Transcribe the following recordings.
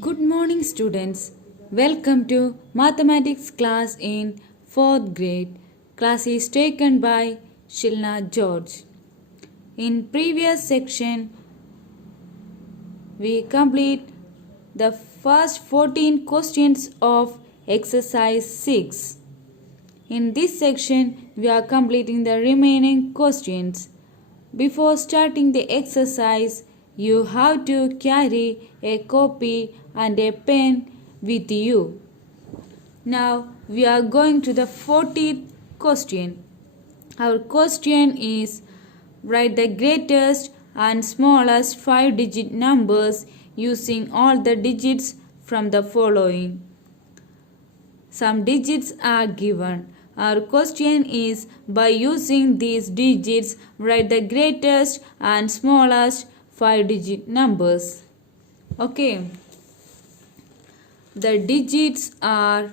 Good morning, students. Welcome to mathematics class in 4th grade. Class is taken by Shilna George. In previous section, we complete the first 14 questions of exercise 6. In this section, we are completing the remaining questions. Before starting the exercise, you have to carry a copy and a pen with you. Now we are going to the 40th question. Our question is, write the greatest and smallest 5-digit numbers using all the digits from the following. Some digits are given. Our question is, by using these digits, write the greatest and smallest 5-digit numbers. Okay. The digits are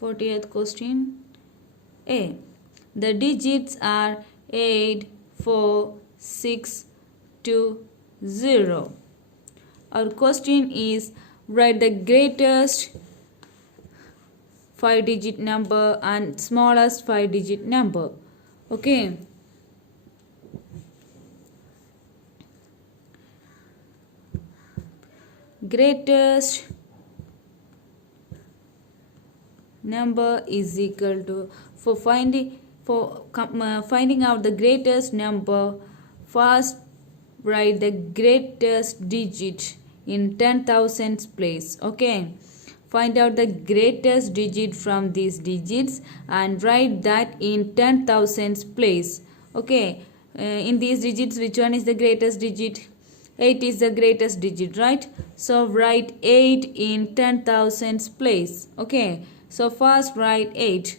40th question A. The digits are 8, 4, 6, 2, 0. Our question is, write the greatest 5-digit number and smallest 5-digit number. Okay. Greatest number is equal to, for finding out the greatest number, first write the greatest digit in 10,000s place. Okay. Find out the greatest digit from these digits and write that in 10,000s place. Okay. In these digits, which one is the greatest digit? 8 is the greatest digit, right? So write 8 in 10,000s place. Okay. So first write 8.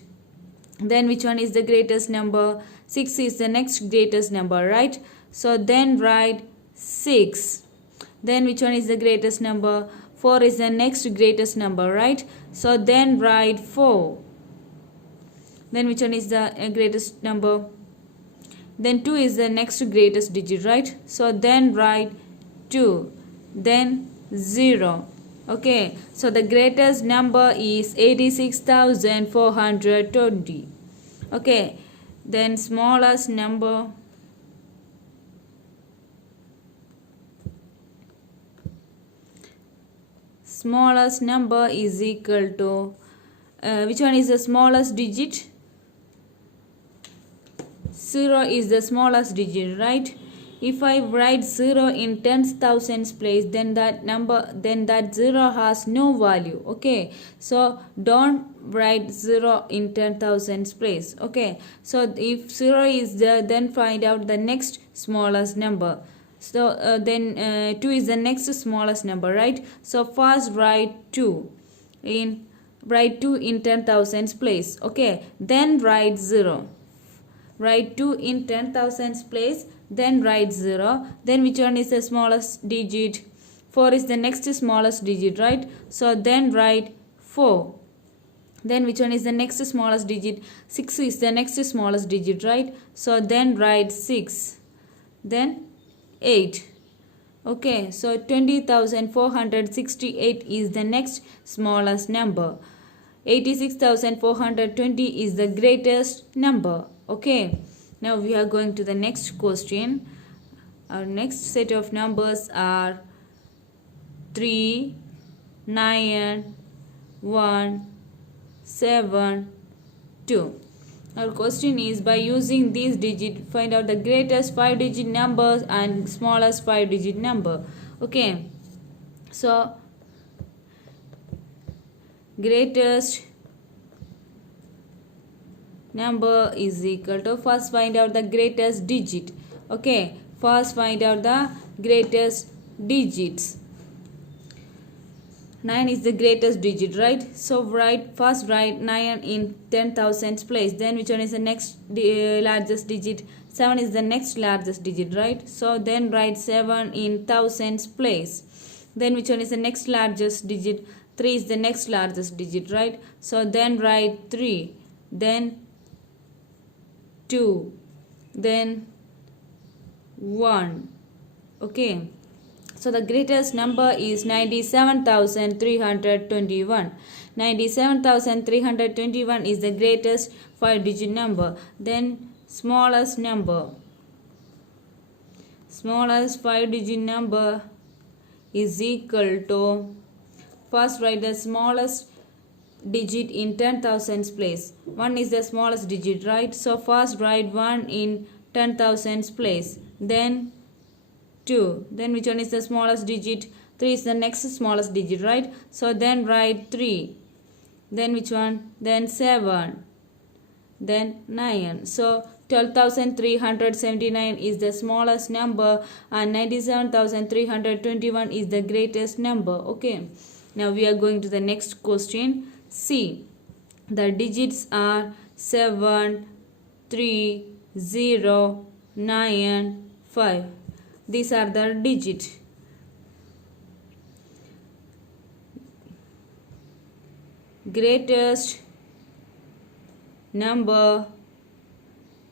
Then which one is the greatest number? 6 is the next greatest number, right? So then write 6. Then which one is the greatest number? 4 is the next greatest number, right? So then write 4. Then which one is the greatest number? Then 2 is the next greatest digit, right? So then write 2. Then 0. Okay. So the greatest number is 86,420. Okay. Then smallest number. Smallest number is equal to, which one is the smallest digit? 0 is the smallest digit, right? If I write 0 in 10,000s place, then that 0 has no value. Okay. So don't write 0 in 10,000s place. Okay. So if 0 is there, then find out the next smallest number. So then 2 is the next smallest number, right? So first write 2 in 10,000s place. Okay. Then write 0. Write 2 in 10,000s place. Then write 0. Then which one is the smallest digit? 4 is the next smallest digit, right? So then write 4. Then which one is the next smallest digit? 6 is the next smallest digit, right? So then write 6. Then 8. Okay, so 20,468 is the next smallest number. 86,420 is the greatest number. Okay, now we are going to the next question. Our next set of numbers are 3, 9, 1, 7, 2. Our question is, by using these digits, find out the greatest 5-digit numbers and smallest 5-digit number. Okay. So greatest number is equal to, first find out the greatest digit. Okay. First find out the greatest digits. 9 is the greatest digit, right? So first write 9 in 10,000s place. Then which one is the next largest digit? 7 is the next largest digit, right? So then write 7 in thousands place. Then which one is the next largest digit? 3 is the next largest digit, right? So then write 3. Then 2. Then 1. Okay. So the greatest number is 97,321. 97,321 is the greatest 5-digit number. Then smallest number. Smallest 5-digit number is equal to, first write the smallest digit in 10,000s place. 1 is the smallest digit, right? So first write 1 in 10,000s place. Then 2. Then which one is the smallest digit? 3 is the next smallest digit, right? So then write 3. Then which one? Then 7. Then 9. So 12,379 is the smallest number and 97,321 is the greatest number. Okay. Now we are going to the next question. See, the digits are 7, 3, 0, 9, 5. These are the digits. Greatest number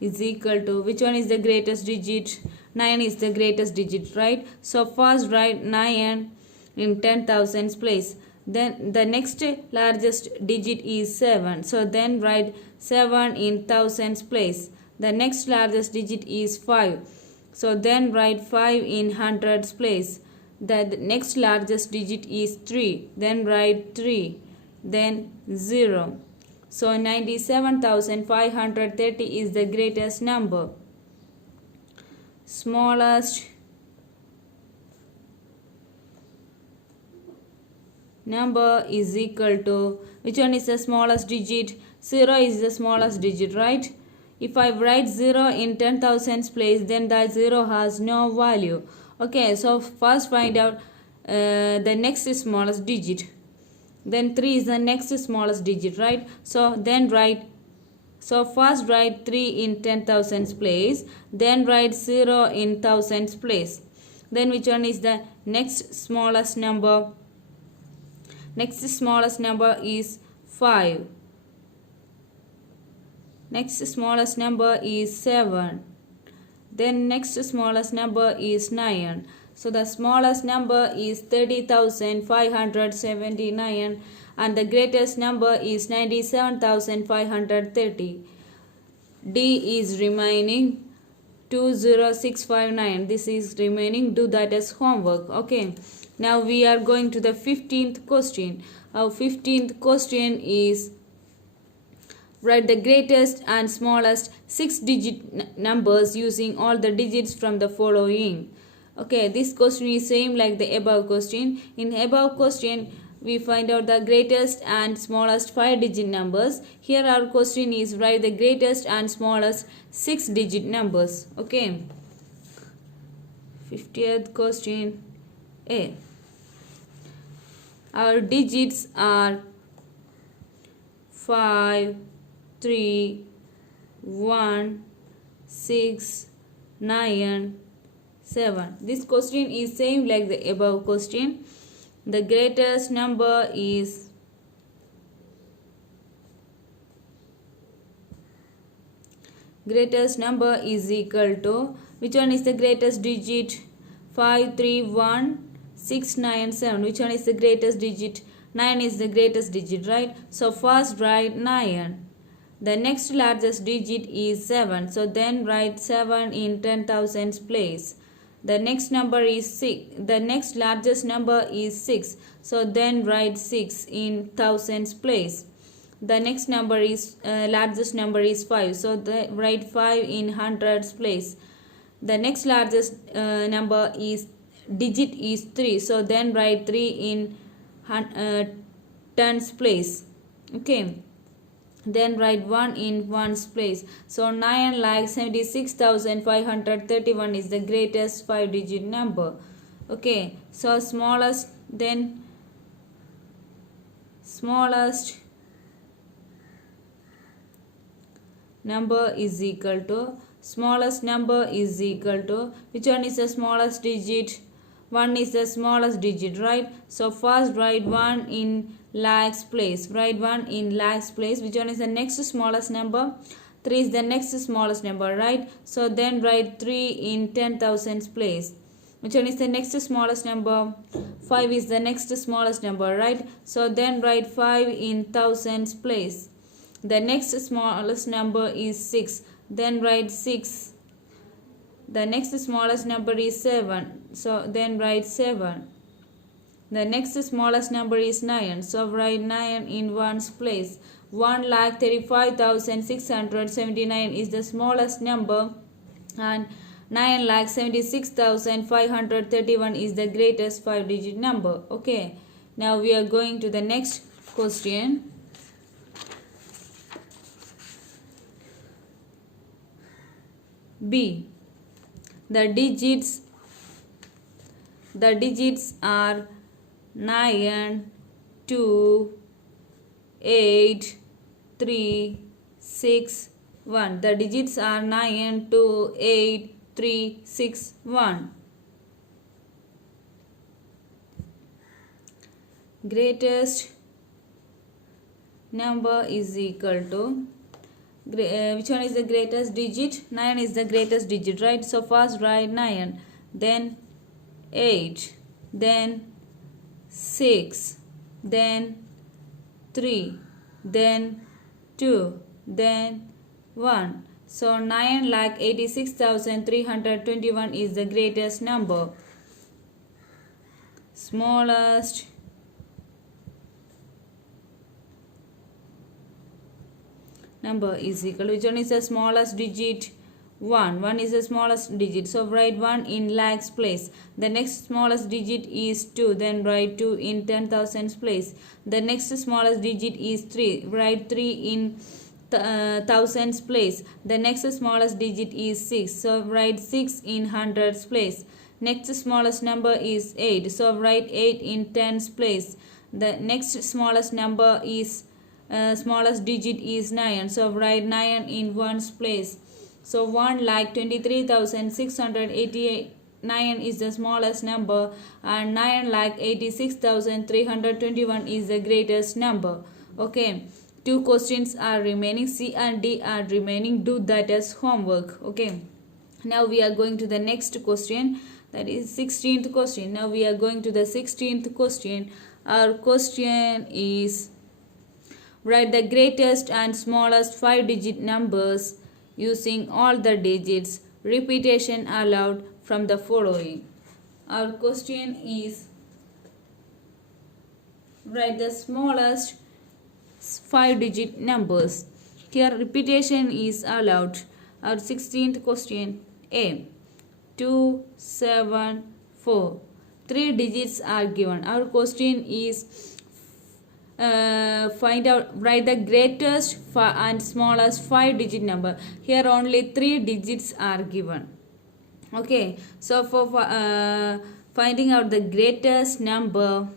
is equal to, which one is the greatest digit? 9 is the greatest digit, right? So first write 9 in 10,000s place. Then the next largest digit is 7. So then write 7 in thousands place. The next largest digit is 5. So then write 5 in hundreds place. The next largest digit is 3. Then write 3. Then 0. So 97,530 is the greatest number. Smallest number is equal to, which one is the smallest digit? 0 is the smallest digit, right? If I write 0 in 10,000s place, then that 0 has no value. Okay, so first find out the next smallest digit. Then 3 is the next smallest digit, right? So then write, so first write 3 in 10,000s place, then write 0 in thousands place. Then which one is the next smallest number? Next smallest number is 5. Next smallest number is 7. Then next smallest number is 9. So the smallest number is 30,579 and the greatest number is 97,530. D is remaining 20659. This is remaining. Do that as homework. Okay. Now we are going to the 15th question. Our 15th question is, write the greatest and smallest 6-digit numbers using all the digits from the following. Okay, this question is same like the above question. In above question, we find out the greatest and smallest 5-digit numbers. Here our question is, write the greatest and smallest 6-digit numbers. Okay. 50th question A. Our digits are 5, 3, 1, 6, 9, 7. This question is same like the above question. The greatest number is equal to, which one is the greatest digit? 5, 3, 1, 6, 9, 7. Which one is the greatest digit? 9 is the greatest digit, right? So first write 9. The next largest digit is 7. So then write 7 in 10,000s place. The next number is 6. The next largest number is 6. So then write 6 in thousands place. The next number is largest number is 5. So write 5 in hundreds place. The next largest number is digit is 3. So then write 3 in tens place. Okay. Then write 1 in ones place. So 9 like 76,531 is the greatest 5-digit number. Okay. So smallest number is equal to, which one is the smallest digit? 1 is the smallest digit, right? So first write 1 in lakhs place. Write 1 in lakhs place. Which one is the next smallest number? 3 is the next smallest number, right? So then write 3 in 10,000s place. Which one is the next smallest number? 5 is the next smallest number, right? So then write 5 in thousands place. The next smallest number is 6. Then write 6. The next smallest number is 7. So then write 7. The next smallest number is 9. So write 9 in ones place. 1,35,679 is the smallest number, and 9,76,531 is the greatest 5-digit number. Okay. Now we are going to the next question. B. The digits are 9, 2, 8, 3, 6, 1. The digits are 9, 2, 8, 3, 6, 1. Greatest number is equal to, which one is the greatest digit? 9 is the greatest digit, right? So first write 9, then 8, then 6, then 3, then 2, then 1. So 9,86,321 is the greatest number. Smallest number is equal. Which one is the smallest digit? 1. 1 is the smallest digit. So write 1 in lakhs place. The next smallest digit is 2. Then write 2 in 10,000s place. The next smallest digit is 3. Write 3 in thousands place. The next smallest digit is 6. So write 6 in hundreds place. Next smallest number is 8. So write 8 in tens place. The next smallest number is smallest digit is 9. So write 9 in ones place. So 1,23,689 is the smallest number, and 9,86,321 is the greatest number. Okay. 2 questions are remaining. C and D are remaining. Do that as homework. Okay. Now we are going to the next question. That is 16th question. Now we are going to the 16th question. Our question is, write the greatest and smallest 5-digit numbers using all the digits. Repetition allowed from the following. Our question is, write the smallest 5-digit numbers. Here repetition is allowed. Our 16th question. A. 2, 7, 4. 3 digits are given. Our question is, write the greatest and smallest 5-digit number. Here only 3 digits are given. Okay. So for finding out the greatest number,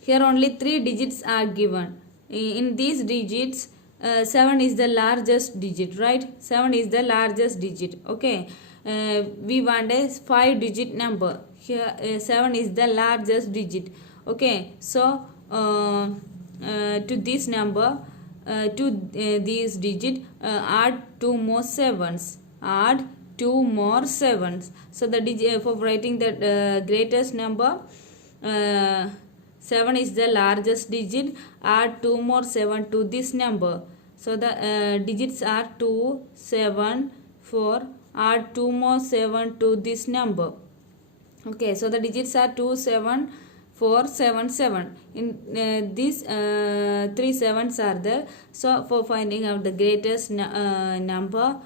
here only 3 digits are given. In these digits, 7 is the largest digit, right? 7 is the largest digit. Okay. We want a 5-digit number. Here 7 is the largest digit. Okay. So to this number, these digit, add 2 more 7s. Add 2 more 7s. So the digit for writing the greatest number, 7 is the largest digit. Add 2 more 7 to this number. So the digits are 2, 7, 4. Add 2 more 7 to this number. Okay. So the digits are 2, 7, 4, 7, 7. In these 3 7s are there. So for finding out the greatest number,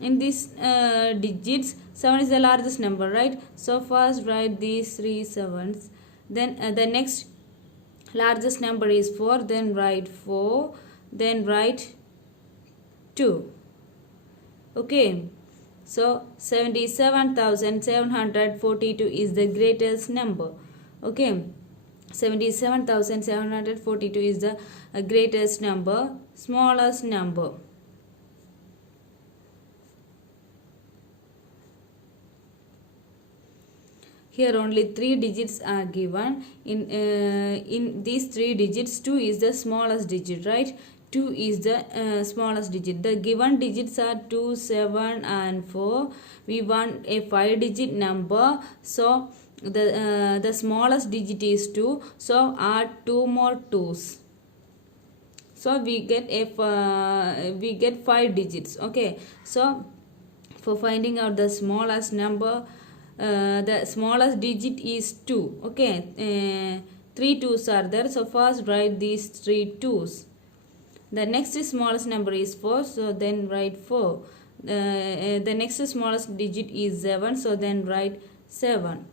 in these digits, 7 is the largest number, right? So first write these 3 7s. Then the next largest number is 4. Then write 4. Then write 2. Okay. So 77,742 is the greatest number. Okay. 77,742 is the greatest number. Smallest number. Here only 3 digits are given. In these 3 digits, 2 is the smallest digit, right? 2 is the smallest digit. The given digits are 2, 7 and 4. We want a 5 digit number, so the smallest digit is 2, so add 2 more 2's, so we get 5 digits. Okay, so for finding out the smallest number, the smallest digit is 2. Okay, 3 2's are there, so first write these 3 2's. The next smallest number is 4, so then write 4. The next smallest digit is 7, so then write 7.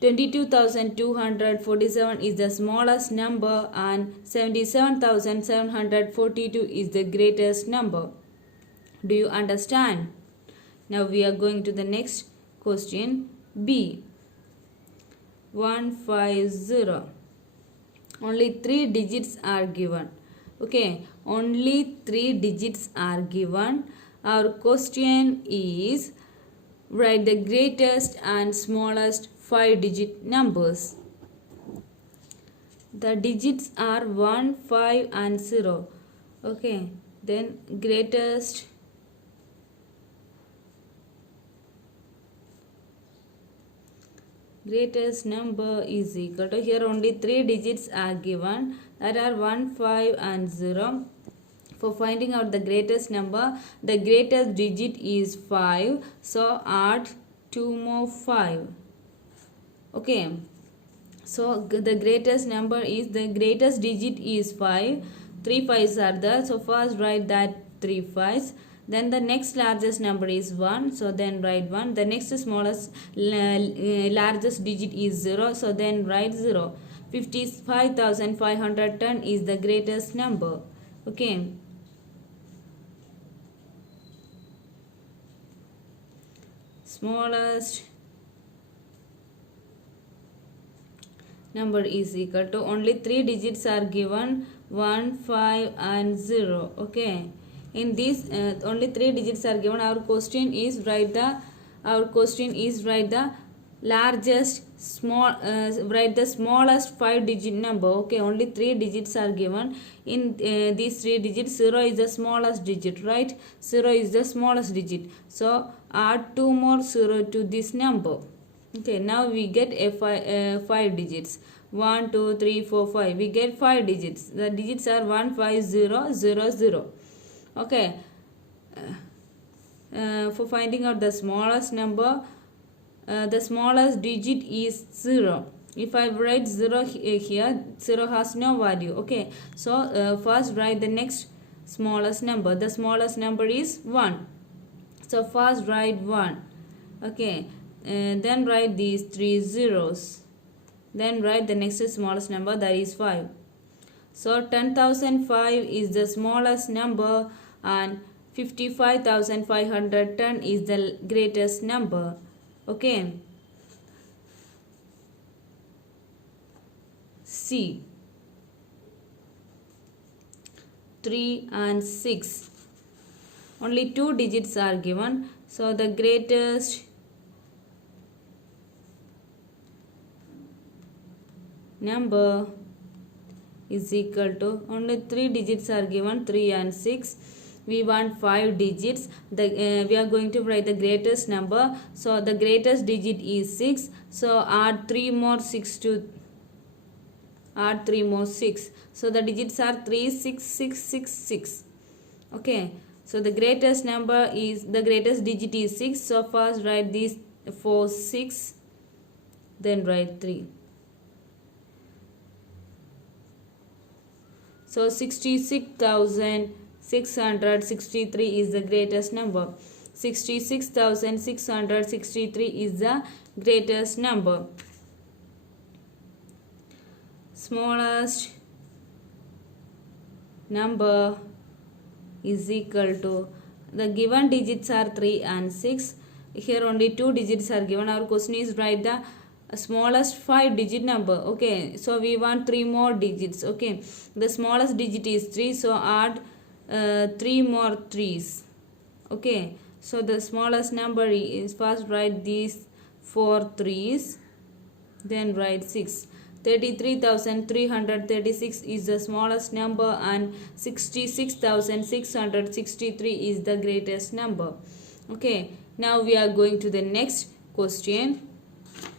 22,247 is the smallest number and 77,742 is the greatest number. Do you understand? Now we are going to the next question. B. 150. Only 3 digits are given. Okay, only 3 digits are given. Our question is, write the greatest and smallest 5 digit numbers. The digits are 1, 5 and 0. Okay, then greatest number is equal to, here only 3 digits are given, that are 1, 5 and 0. For finding out the greatest number, the greatest digit is 5, so add 2 more 5. Okay, so the greatest number is, the greatest digit is 5. 3 5's are there, so first write that 3 5's. Then the next largest number is 1, so then write 1. The next smallest largest digit is 0, so then write 0. 55,510 is the greatest number. Okay, smallest number is equal to, only 3 digits are given, 1, 5 and 0. Okay, in this only 3 digits are given. Our question is write the largest write the smallest 5 digit number. Okay, only 3 digits are given. In these 3 digits, 0 is the smallest digit, right? 0 is the smallest digit, so add 2 more 0 to this number. Okay, now we get a 5 digits. 1 2 3 4 5. We get 5 digits. The digits are 1 5 0 0 0. Okay, for finding out the smallest number, the smallest digit is 0. If I write 0 here, 0 has no value. Okay, so first write the next smallest number. The smallest number is 1, so first write 1. Okay, then write these 3 zeros. Then write the next smallest number, that is 5. So 10,005 is the smallest number and 55,510 is the greatest number. Okay, C. 3 and 6. Only 2 digits are given, so the greatest number is equal to, only 3 digits are given, 3 and 6. We want 5 digits. We are going to write the greatest number, so the greatest digit is 6, so add 3 more 6 to add 3 more 6, so the digits are 3 6 6 6 6. Okay, so the greatest number is, the greatest digit is 6, so first write these 4 6, then write 3. So 66,663 is the greatest number. 66,663 is the greatest number. Smallest number is equal to, the given digits are 3 and 6. Here only 2 digits are given. Our question is write the smallest 5 digit number. Okay, so we want 3 more digits. Okay, the smallest digit is 3, so add 3 more 3's. Okay, so the smallest number is, first write these 4 threes, then write 6. 33,336 is the smallest number and 66,663 is the greatest number. Okay, now we are going to the next question.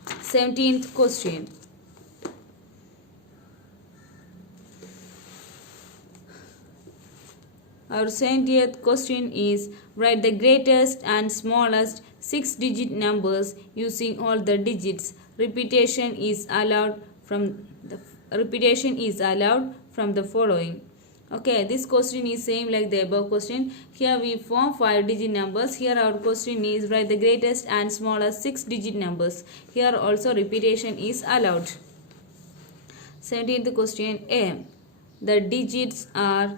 17th question. Our 70th question is write the greatest and smallest 6-digit numbers using all the digits. Repetition is allowed from the following. Okay, this question is same like the above question. Here we form 5-digit numbers. Here our question is write the greatest and smallest 6-digit numbers. Here also repetition is allowed. 17th question A. The digits are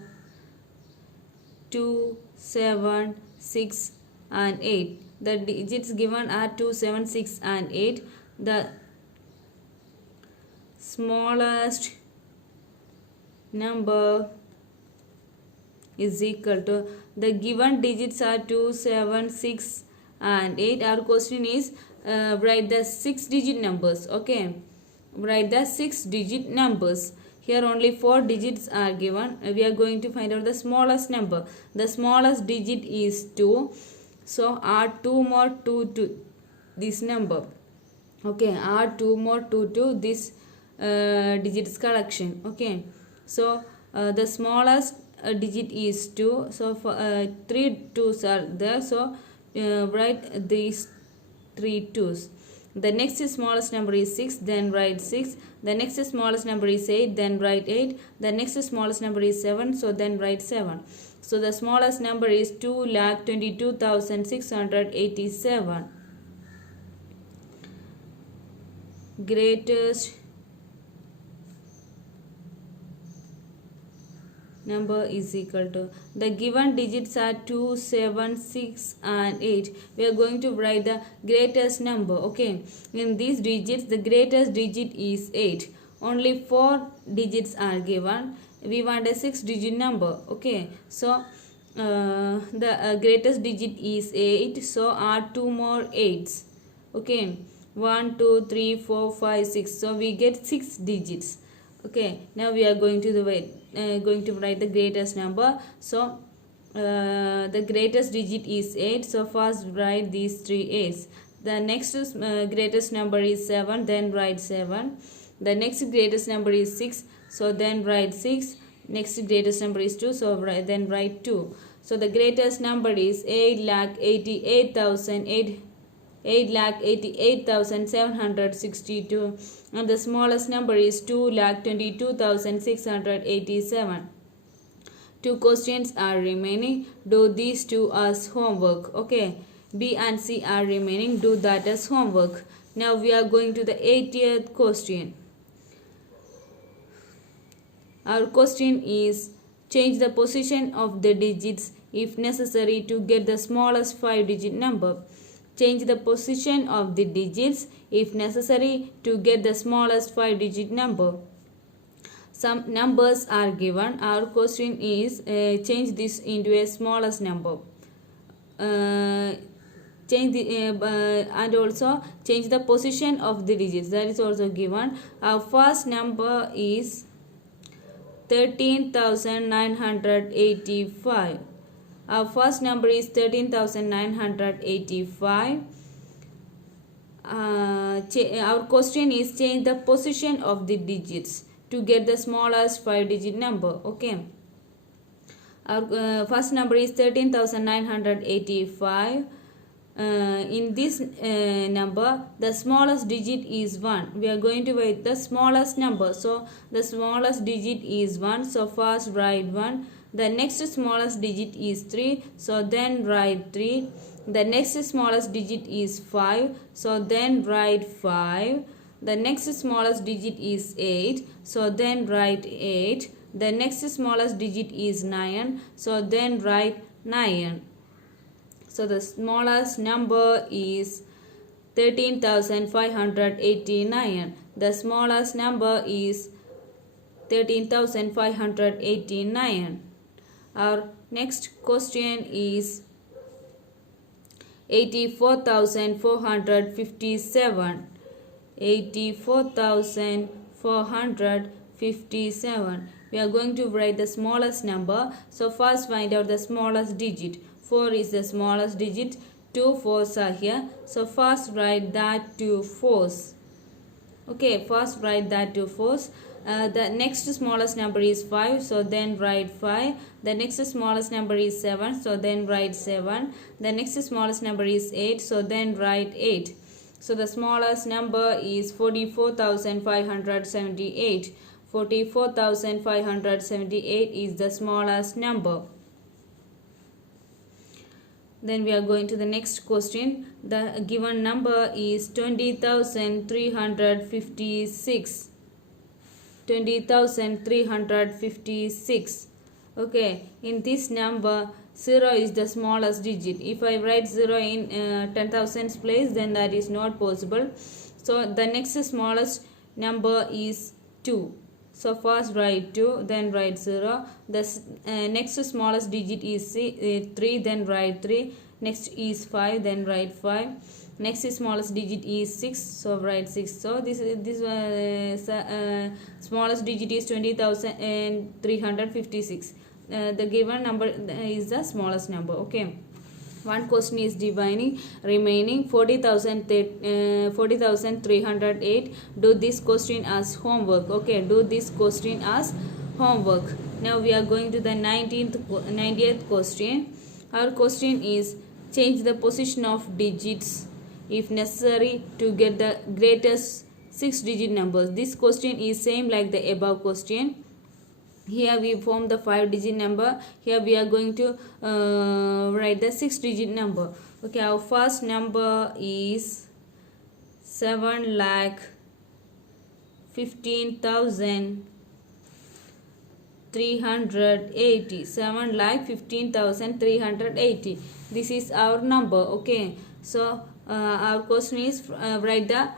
2, 7, 6 and 8. The digits given are 2, 7, 6 and 8. The smallest number is equal to, the given digits are 2, 7, 6 and 8. Our question is write the 6-digit numbers. Okay, write the 6-digit numbers. Here only 4 digits are given. We are going to find out the smallest number. The smallest digit is 2. So add 2 more 2 to this number. Okay, add 2 more 2 to this digits collection. Okay, so the smallest digit is 2. So for 3 2s are there. So write these 3 2s. The next smallest number is 6, then write 6. The next smallest number is 8, then write 8. The next smallest number is 7, so then write 7. So the smallest number is 2,22,687. Greatest number is equal to, the given digits are 2, 7, 6 and 8. We are going to write the greatest number. Okay, in these digits the greatest digit is 8. Only 4 digits are given. We want a 6-digit number. Okay, so the greatest digit is 8. So add 2 more 8s. Okay, 1, 2, 3, 4, 5, 6. So we get 6 digits. Okay, now we are going to write the greatest number. So the greatest digit is 8. So first write these 3 8s. The next greatest number is 7. Then write 7. The next greatest number is 6. So then write 6. Next greatest number is 2. So then write 2. So the greatest number is 8,88,762, and the smallest number is 2,22,687. 2 questions are remaining. Do these 2 as homework. Okay, B and C are remaining. Do that as homework. Now we are going to the 80th question. Our question is change the position of the digits if necessary to get the smallest 5-digit number. Change the position of the digits if necessary to get the smallest 5-digit number. Some numbers are given. Our question is change this into a smallest number. And also change the position of the digits. That is also given. Our first number is 13,985. Our first number is 13,985. Our question is change the position of the digits to get the smallest 5-digit number. Okay. Our first number is 13,985. In this number, the smallest digit is 1. We are going to write the smallest number. So the smallest digit is 1. So first write 1. The next smallest digit is 3. So then write 3. The next smallest digit is 5. So then write 5. The next smallest digit is 8. So then write 8. The next smallest digit is 9. So then write 9. So the smallest number is 13,589. The smallest number is 13,589. Our next question is 84,457. 84,457. We are going to write the smallest number. So first find out the smallest digit. 4 is the smallest digit. 2 fours are here. So first write that 2 fours. Okay, first write that 2 fours. The next smallest number is 5, so then write 5. The next smallest number is 7, so then write 7. The next smallest number is 8, so then write 8. So the smallest number is 44,578. 44,578 is the smallest number. Then we are going to the next question. The given number is 20,356. 20,356. Okay, in this number 0 is the smallest digit. If I write 0 in 10,000's place, then that is not possible. So the next smallest number is 2. So first write 2, then write 0. The next smallest digit is 3, then write 3. Next is 5, then write 5. Next smallest digit is 6, so write 6. So this smallest digit is 20,356. The given number is the smallest number. Okay, one question is remaining 40,308. Do this question as homework. Okay, do this question as homework. Now we are going to the 90th question. Our question is change the position of digits if necessary to get the greatest 6-digit numbers. This question is same like the above question. Here we form the 5-digit number. Here we are going to write the 6-digit number. Okay, our first number is 7,15,380. 7,15,380. This is our number. Okay, so our question is write the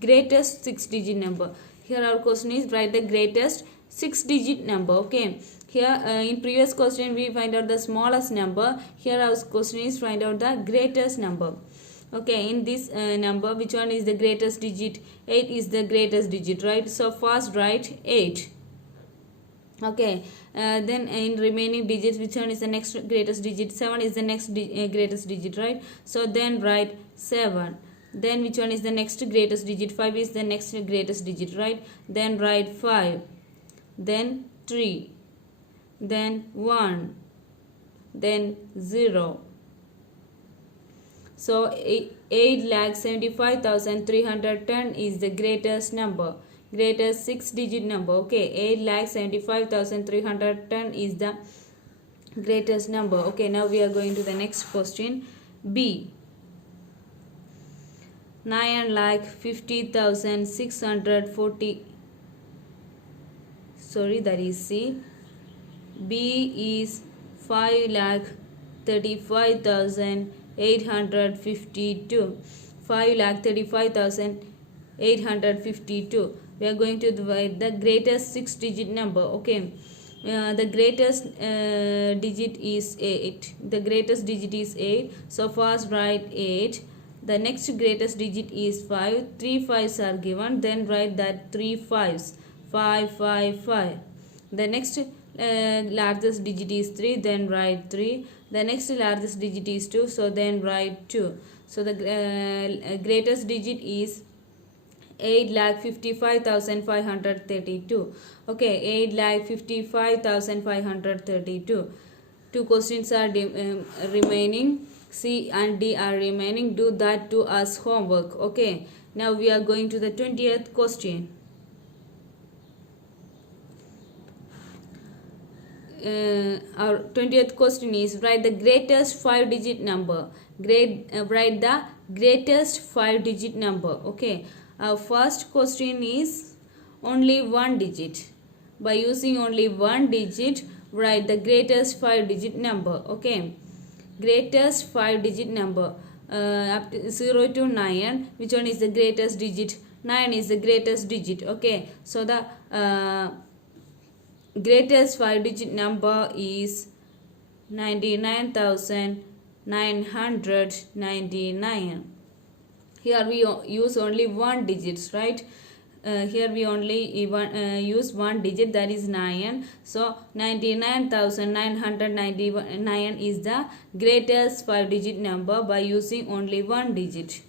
greatest 6-digit number. Here our question is write the greatest 6-digit number. Okay, here in previous question we find out the smallest number. Here our question is find out the greatest number. Okay, in this number, which one is the greatest digit? 8 is the greatest digit, right? So first write 8. Okay, then in remaining digits, which one is the next greatest digit? 7 is the next greatest digit, right? So then write 7. Then which one is the next greatest digit? 5 is the next greatest digit, right? Then write 5. Then 3. Then 1. Then 0. So 8,75,310 is the greatest number. Greatest 6-digit number. Okay, 8,75,310 is the greatest number. Okay, now we are going to the next question. B. 9,50,640. Sorry, that is C. B is 5,35,852. 5,35,852. We are going to divide the greatest 6-digit number. Okay, the greatest digit is 8. The greatest digit is 8. So first write 8. The next greatest digit is 5. 3 5s are given. Then write that 3 5s. 5 5 5. The next largest digit is 3. Then write 3. The next largest digit is 2. So then write 2. So the greatest digit is 8,55,532. Okay, 8,55,532. Two questions are remaining. C and D are remaining. Do that too as homework. Okay, now we are going to the 20th question. Our 20th question is write the greatest 5-digit number. Write the greatest 5-digit number. Okay, our first question is only one digit. By using only one digit, write the greatest 5-digit number. Okay, greatest 5-digit number up to 0 to 9. Which one is the greatest digit? 9 is the greatest digit. Okay, so the greatest 5-digit number is 99,999. Here we use only one digits, right? Here we only use one digit, that is 9. So 99,999 is the greatest 5-digit number by using only one digit.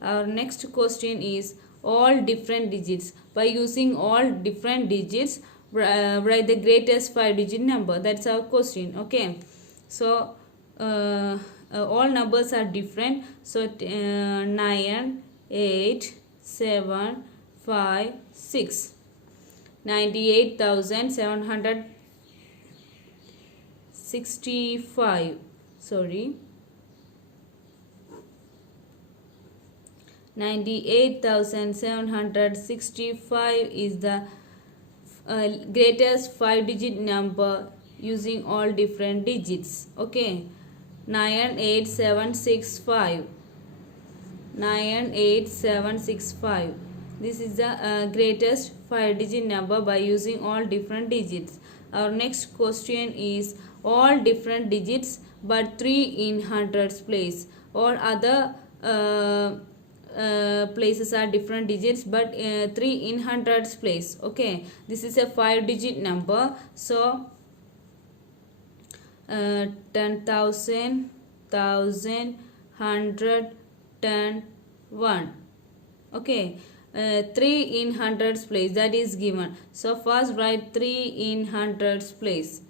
Our next question is all different digits. By using all different digits, write the greatest 5-digit number. That's our question. Okay, so all numbers are different. So 9, 8, 7, 5, 6. 98,765. Sorry. 98,765 is the greatest 5-digit number using all different digits. Okay, 98765. 98765. This is the greatest 5-digit number by using all different digits. Our next question is all different digits but 3 in hundreds place. All other places are different digits but 3 in hundreds place. Okay, this is a 5-digit number. So 10,000, 1,000, 100, 10, 1. Okay, 3 in hundreds place, that is given. So first write 3 in hundreds place.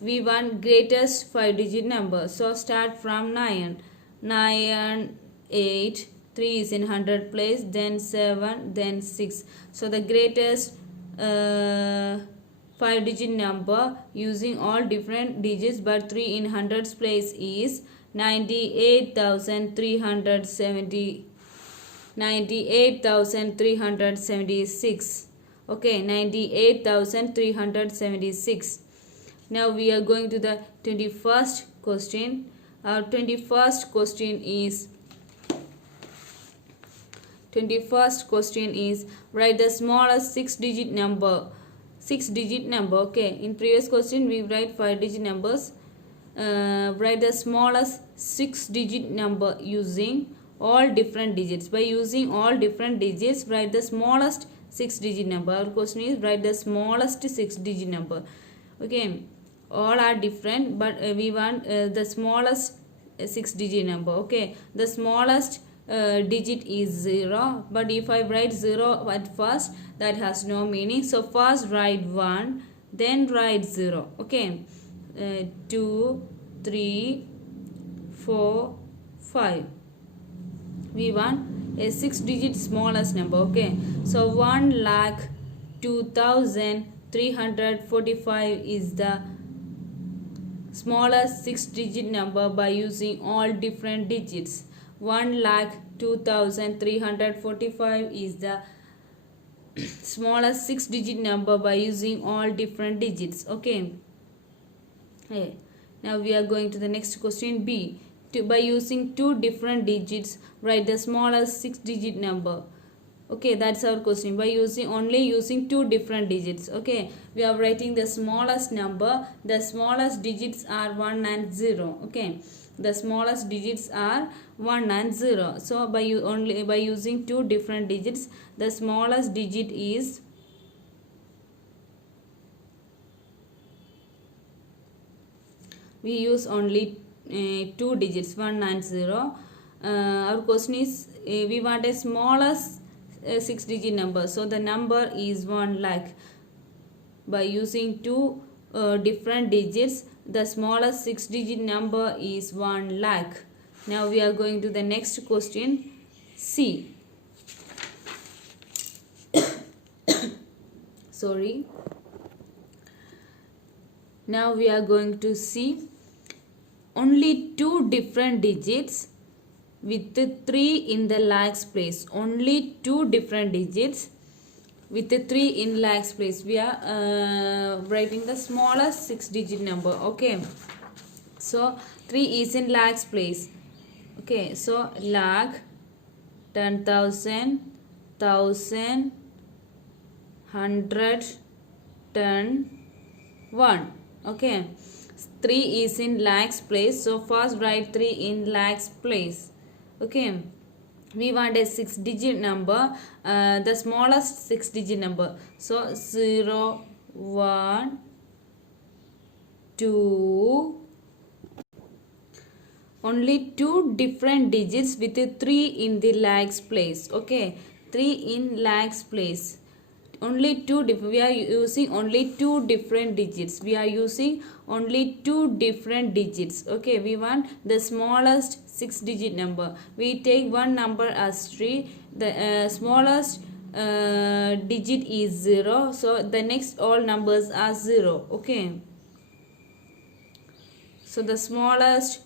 We want greatest 5-digit number. So start from 9. 9, 8, 3 is in 100 place, then 7, then 6. So the greatest 5-digit number using all different digits but 3 in hundreds place is 98,370. 98,376. Okay, 98,376. Now we are going to the 21st question. Our 21st question is write the smallest 6-digit number. 6-digit number. Okay, in previous question we write 5-digit numbers. Write the smallest 6-digit number using all different digits. By using all different digits, write the smallest 6-digit number. Our question is write the smallest 6-digit number. Okay, all are different but we want the smallest 6-digit number. Okay, the smallest digit is 0, but if I write 0 at first, that has no meaning. So first write 1, then write 0. Okay, 2, 3, 4, 5. We want a 6-digit smallest number. Okay, so 1,02,345 is the smallest 6-digit number by using all different digits. 1,02,345 is the smallest 6-digit number by using all different digits. Okay, now we are going to the next question. B. By using 2 different digits, write the smallest 6-digit number. Okay, that's our question. By using 2 different digits. Okay, we are writing the smallest number. The smallest digits are 1 and 0. Okay, the smallest digits are 1 and 0. So by using 2 different digits, the smallest digit is we use only 2 digits, 1 and 0. Our question is we want a smallest 6-digit number. So the number is 1 lakh. By using 2 different digits, the smallest 6-digit number is 1 lakh. Now we are going to the next question. C. Sorry. Now we are going to see only 2 different digits with 3 in the lakhs place. Only 2 different digits with 3 in lakhs place. We are writing the smallest 6-digit number. Okay, so 3 is in lakhs place. Okay, so lakh, 10,000, thousand, hundred, ten, one. Okay, 3 is in lakhs place, so first write 3 in lakhs place. Okay, we want a 6-digit number, the smallest 6-digit number. So 0, 1, 2, only 2 different digits with a 3 in the lakhs place. Okay, 3 in lakhs place. Only we are using only 2 different digits. We are using only 2 different digits. Okay, we want the smallest 6-digit number. We take one number as 3. The smallest digit is 0. So the next all numbers are 0. Okay, so the smallest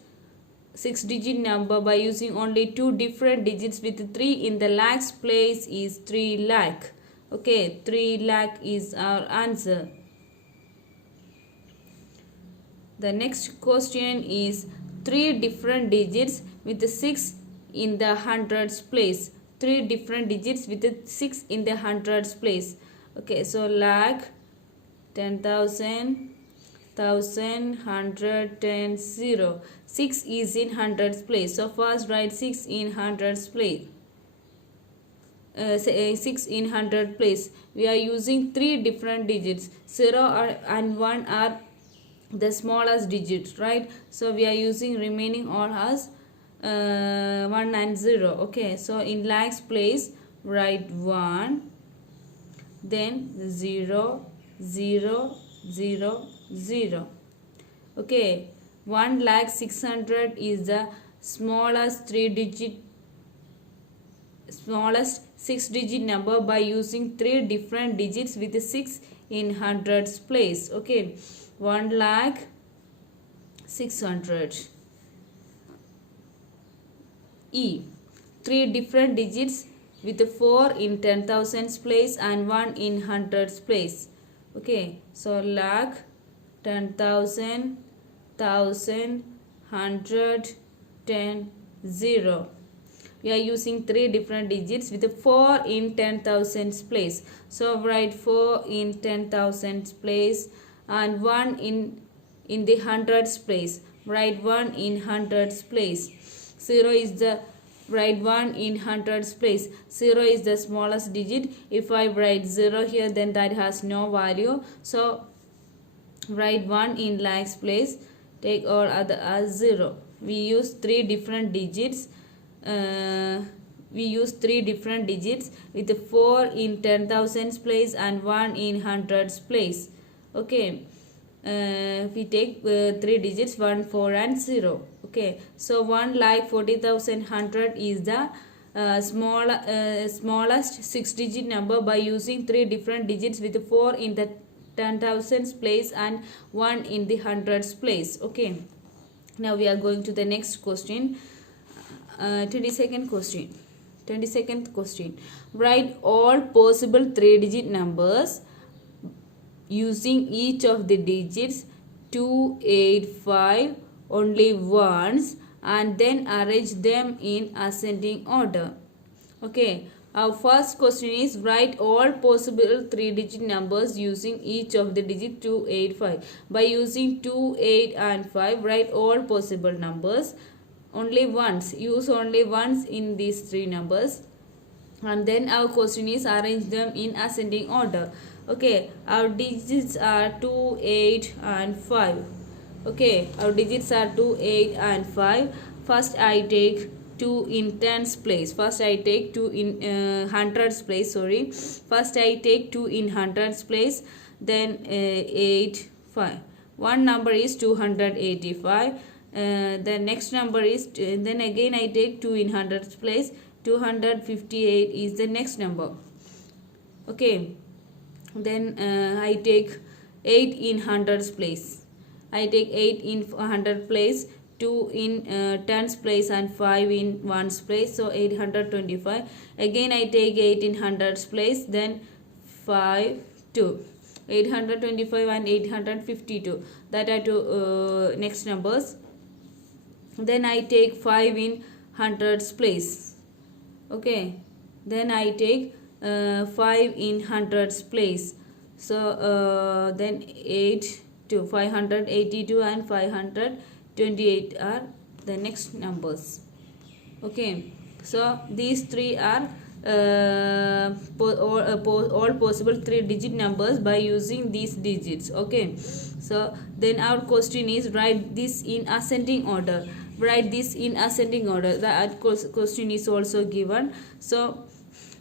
6-digit number by using only 2 different digits with 3 in the lakhs place is 3 lakh. Okay, 3 lakh is our answer. The next question is 3 different digits with 6 in the hundreds place. 3 different digits with 6 in the hundreds place. Okay, so lakh, 10,000, 1,000, 100, 10, 0. 6 is in hundreds place. So first write 6 in hundreds place. 6 in 100 place. We are using 3 different digits. 0 and 1 are the smallest digits, right? So we are using remaining all as 1 and 0. Okay, so in lakhs place write 1, then 0, 0, 0, 0. Okay, 1,600,000 is the smallest 6-digit number by using 3 different digits with 6 in hundreds place. Okay, 1,600,000. E. 3 different digits with 4 in 10,000s place and 1 in hundreds place. Okay, so lakh, 10,000, 1,000, 100, 10, 0. We are using 3 different digits with 4 in 10,000s place. So write 4 in 10,000s place and 1 in the hundreds place. Write 1 in hundreds place. 0 is the write 1 in hundreds place. 0 is the smallest digit. If I write 0 here, then that has no value. So write 1 in lakhs place. Take all other as 0. We use 3 different digits. We use 3 different digits with 4 in 10,000s place and 1 in hundreds place. Okay, we take 3 digits 1, 4 and 0. Okay, so 1,40,100 is the smallest 6-digit number by using 3 different digits with 4 in the 10,000s place and 1 in the hundreds place. Okay, now we are going to the next question. 22nd question. Write all possible 3-digit numbers using each of the digits 2, 8, 5 only once and then arrange them in ascending order. Okay, our first question is write all possible 3-digit numbers using each of the digit 2, 8, 5. By using 2, 8 and 5, write all possible numbers only once. Use only once in these 3 numbers. And then our question is arrange them in ascending order. Okay, our digits are 2, 8 and 5. Okay, our digits are 2, 8 and 5. First I take 2 in tens place. First I take 2 in hundreds place. Sorry. First I take 2 in hundreds place. Then 8, 5. One number is 285. The next number is then again I take 2 in hundreds place. 258 is the next number. Okay, then I take 8 in hundreds place. I take 8 in 100 place, 2 in tens place and 5 in ones place. So 825. Again I take 8 in hundreds place, then 5, 2. 825 and 852. That are two next numbers. Then I take 5 in hundreds place. Okay, then I take 5 in hundreds place. So then 8 to 582 and 528 are the next numbers. Okay, so these three are all possible 3-digit numbers by using these digits. Okay, so then our question is write this in ascending order. Write this in ascending order. That question is also given. So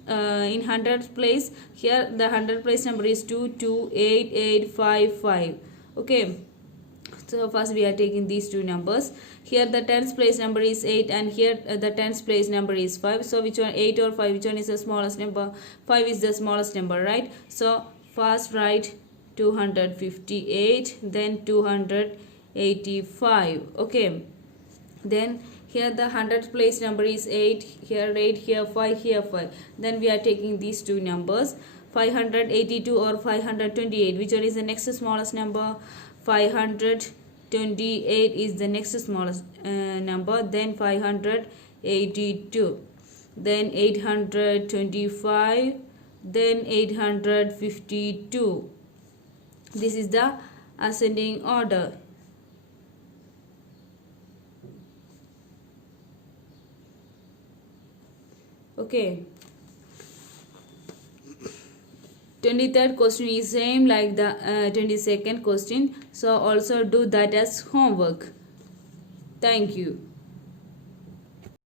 in hundreds place, here the hundred place number is 22885. Okay, so first we are taking these two numbers. Here the tens place number is 8 and here the tens place number is 5. So which one, 8 or 5, which one is the smallest number? 5 is the smallest number, right? So first write 258, then 285. Okay, then here the hundredth place number is 8, here 8, here 5, here 5. Then we are taking these two numbers, 582 or 528. Which one is the next smallest number? 528 is the next smallest number. Then 582, then 825, then 852. This is the ascending order. Okay, 23rd question is same like the 22nd question, so also do that as homework. Thank you.